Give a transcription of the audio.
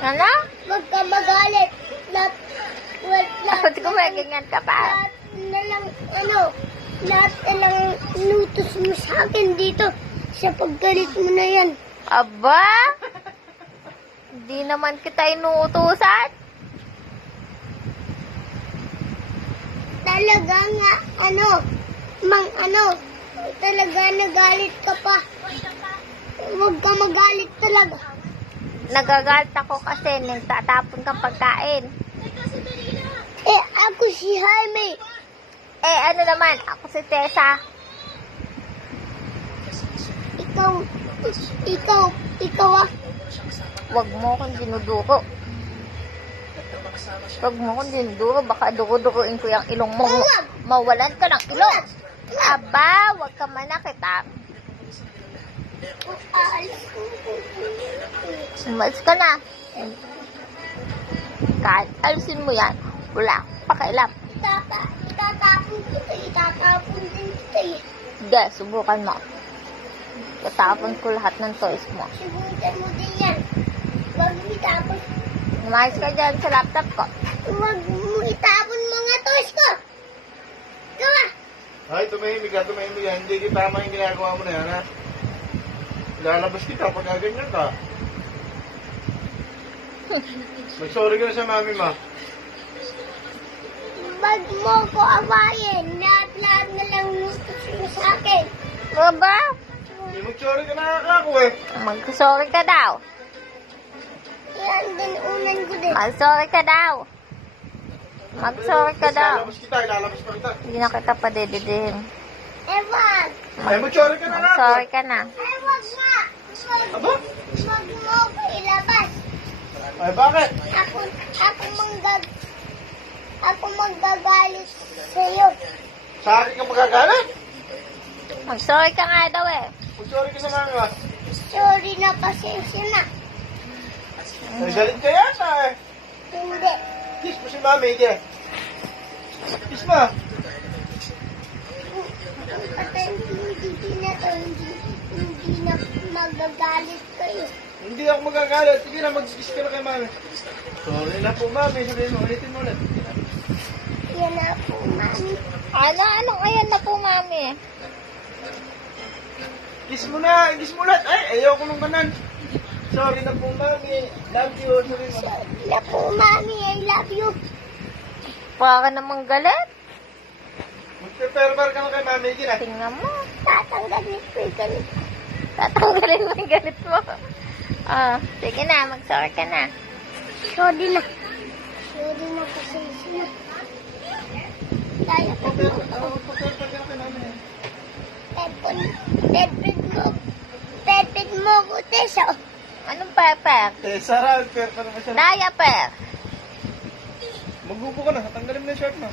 Ano? Huwag ka magalit. Bakit gumaganyan ka pa? Lahat na lang, lahat na lang inutos mo sa akin dito. Sa paggalit mo na yan. Aba? Hindi naman kita inuutusan. Talaga nga, talaga nagalit ka pa. Huwag ka magalit talaga. Nagagalit ako kasi nagtatapon kang pagkain. Ako si Jaime. Ano naman? Ako si Tessa. Ikaw Huwag mo akong dinuduro. Huwag mo akong dinuduro. Baka dugo-duguin ko yung ilong mo. Mawalan ka ng ilong. Aba, huwag ka manakita. Umalis ka na. Kahit alisin mo yan, wala akong pakialam. Itatapon din kita eh. Sige, subukan mo. Tatapon ko lahat ng toys mo. Subukan mo din yan. Huwag mo itapon. Umayos ka dyan sa laptop ko. Huwag mo itapon mga toys ko. Gawa. Ay, tumahimik ka. Hindi kita tama yung ginagawa mo na yan, ha? Lalabas kita pag ganyan ka. Mag-sorry ka na sa mami mo. Wag mo ko awayin. Lahat na lang nutos mo sa akin. Aba, Hindi mag-sorry ka na ako eh. mag-sorry ka daw. Yan din unan ko din. Mag-sorry ka daw. Mag-sorry ka daw. Ilalabas pa kita. Hindi na kita padididim. Wag. Ay, mag-sorry ka na ako. Mag-sorry ka na. Wag nga. Aba? Wag mo ko ilabas. Ay, bakit? Ako magagalit sa'yo. Sa akin ka magagalit? Mag-sorry ka nga daw eh. Mag-sorry ka sa mami mo. Sorry na, pasensya na. Ay, galit ka yata eh. Hindi. Kiss mo si mami, ike. Kiss mo. Hindi na to, hindi na magagalit kayo. Hindi ako magagalit. Sige na, mag-kiss ka na kay mami. Sorry na po, mami. Sabihin mo, ulitin mo ulit. Yan na po, mami. Anong ayan na po, mami? Kiss mo na, kiss mo ulit. Ay, ayoko nung kanan. Sorry na po, mami. Love you. Sorry mo. Sorry na po, mami. I love you. Para ka namang galit. Magpe-perver ka na kay mami, ike na. Tingnan mo. Tatanggalin ko yung ganit. Tatanggalin mo yung galit mo. Sige na, mag-sorry ka na. Sorry na. Sorry na, pasensya na. Kaya ko mo. Magpe-perver ka na kay mami. Pepit mo ko, Tessa. Anong pepper? Sarah, per pa naman siya. Diaper. Magbubo ka na, tanggalin mo na yung shirt mo.